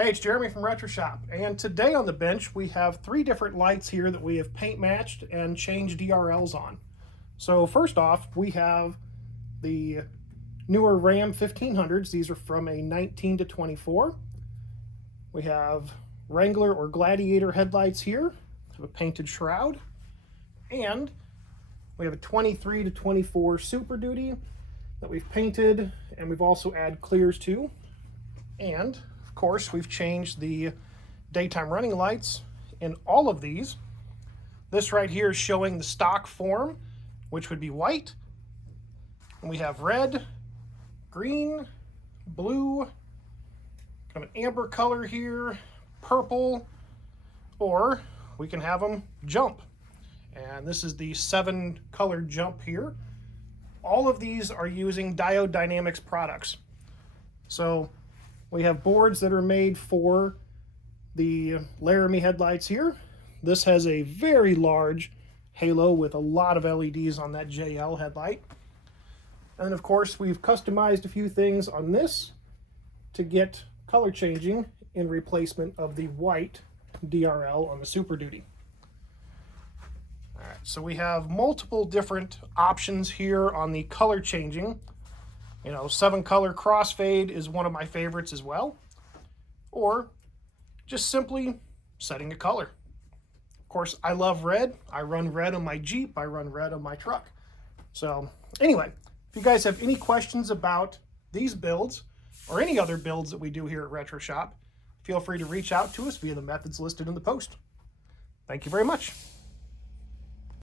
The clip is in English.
Hey, it's Jeremy from Retro Shop, and today on the bench we have 3 different lights here that we have paint matched and changed DRLs on. So first off, we have the newer Ram 1500s. These are from a 19 to 24. We have Wrangler or Gladiator headlights here, have a painted shroud, and we have a 23 to 24 Super Duty that we've painted, and we've also added clears to. And of course, we've changed the daytime running lights in all of these. This right here is showing the stock form, which would be white. And we have red, green, blue, kind of an amber color here, purple, or we can have them jump. And this is the 7-color jump here. All of these are using Diode Dynamics products. So we have boards that are made for the Laramie headlights here. This has a very large halo with a lot of LEDs on that JL headlight. And of course, we've customized a few things on this to get color changing in replacement of the white DRL on the Super Duty. All right, so we have multiple different options here on the color changing. 7-color crossfade is one of my favorites as well. Or just simply setting a color. Of course, I love red. I run red on my Jeep. I run red on my truck. So anyway, if you guys have any questions about these builds or any other builds that we do here at Retro Shop, feel free to reach out to us via the methods listed in the post. Thank you very much.